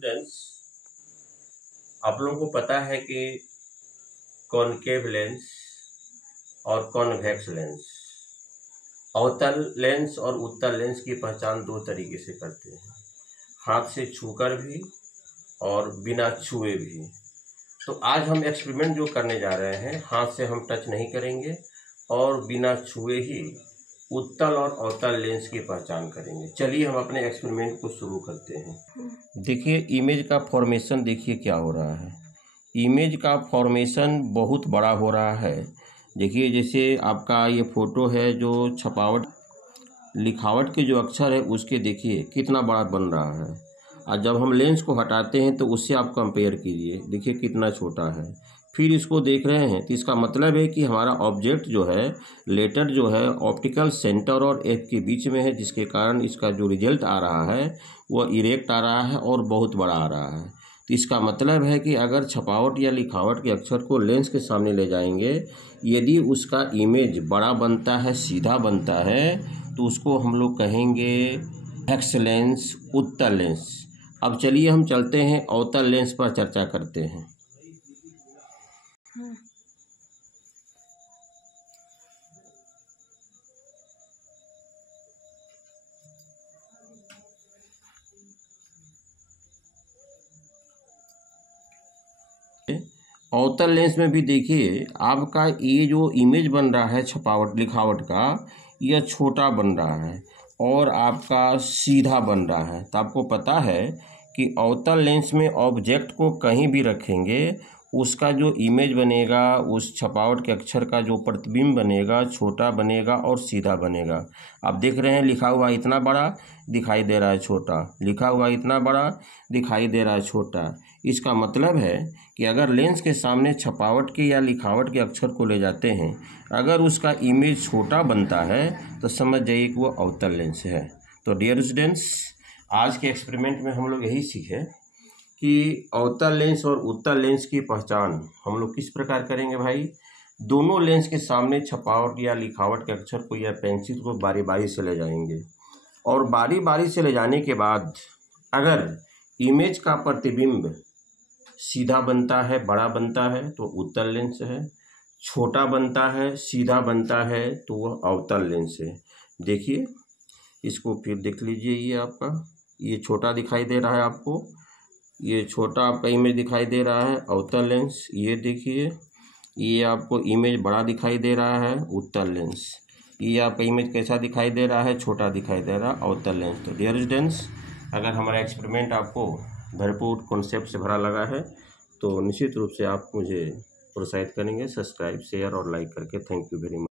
Friends, आप लोगों को पता है कि कॉनकेव लेंस और कॉन्वेक्स लेंस, अवतल लेंस और उत्तल लेंस की पहचान दो तरीके से करते हैं, हाथ से छूकर भी और बिना छुए भी। तो आज हम एक्सपेरिमेंट जो करने जा रहे हैं, हाथ से हम टच नहीं करेंगे और बिना छुए ही उत्तल और अवतल लेंस की पहचान करेंगे। चलिए हम अपने एक्सपेरिमेंट को शुरू करते हैं। देखिए इमेज का फॉर्मेशन, देखिए क्या हो रहा है। इमेज का फॉर्मेशन बहुत बड़ा हो रहा है। देखिए जैसे आपका ये फोटो है, जो छपावट लिखावट के जो अक्षर है उसके देखिए कितना बड़ा बन रहा है, और जब हम लेंस को हटाते हैं तो उससे आप कंपेयर कीजिए, देखिए कितना छोटा है। फिर इसको देख रहे हैं तो इसका मतलब है कि हमारा ऑब्जेक्ट जो है, लेटर जो है ऑप्टिकल सेंटर और एफ के बीच में है, जिसके कारण इसका जो रिजल्ट आ रहा है वह इरेक्ट आ रहा है और बहुत बड़ा आ रहा है। तो इसका मतलब है कि अगर छपावट या लिखावट के अक्षर को लेंस के सामने ले जाएंगे, यदि उसका इमेज बड़ा बनता है, सीधा बनता है, तो उसको हम लोग कहेंगे कॉन्वेक्स लेंस, उत्तल लेंस। अब चलिए हम चलते हैं अवतल लेंस पर चर्चा करते हैं। अवतल लेंस में भी देखिए आपका ये जो इमेज बन रहा है छपावट लिखावट का, यह छोटा बन रहा है और आपका सीधा बन रहा है। तो आपको पता है कि अवतल लेंस में ऑब्जेक्ट को कहीं भी रखेंगे, उसका जो इमेज बनेगा, उस छपावट के अक्षर का जो प्रतिबिंब बनेगा, छोटा बनेगा और सीधा बनेगा। आप देख रहे हैं लिखा हुआ इतना बड़ा दिखाई दे रहा है छोटा, लिखा हुआ इतना बड़ा दिखाई दे रहा है छोटा। इसका मतलब है कि अगर लेंस के सामने छपावट के या लिखावट के अक्षर को ले जाते हैं, अगर उसका इमेज छोटा बनता है तो समझ जाइए कि वो अवतल लेंस है। तो डियर स्टूडेंट्स, आज के एक्सपेरिमेंट में हम लोग यही सीखे कि अवतल लेंस और उत्तल लेंस की पहचान हम लोग किस प्रकार करेंगे भाई। दोनों लेंस के सामने छपावट या लिखावट के अक्षर को या पेंसिल को बारी बारी से ले जाएंगे, और बारी बारी से ले जाने के बाद अगर इमेज का प्रतिबिंब सीधा बनता है, बड़ा बनता है, तो उत्तल लेंस है। छोटा बनता है, सीधा बनता है, तो वह अवतल लेंस है। देखिए इसको फिर देख लीजिए, ये आपका ये छोटा दिखाई दे रहा है आपको, ये छोटा आपका इमेज दिखाई दे रहा है अवतल लेंस। ये देखिए ये आपको इमेज बड़ा दिखाई दे रहा है उत्तल लेंस। ये आपका इमेज कैसा दिखाई दे रहा है, छोटा दिखाई दे रहा है अवतल लेंस। तो डियर स्टूडेंट्स, अगर हमारा एक्सपेरिमेंट आपको भरपूर कॉन्सेप्ट से भरा लगा है तो निश्चित रूप से आप मुझे प्रोत्साहित करेंगे सब्सक्राइब, शेयर और लाइक करके। Thank you very much.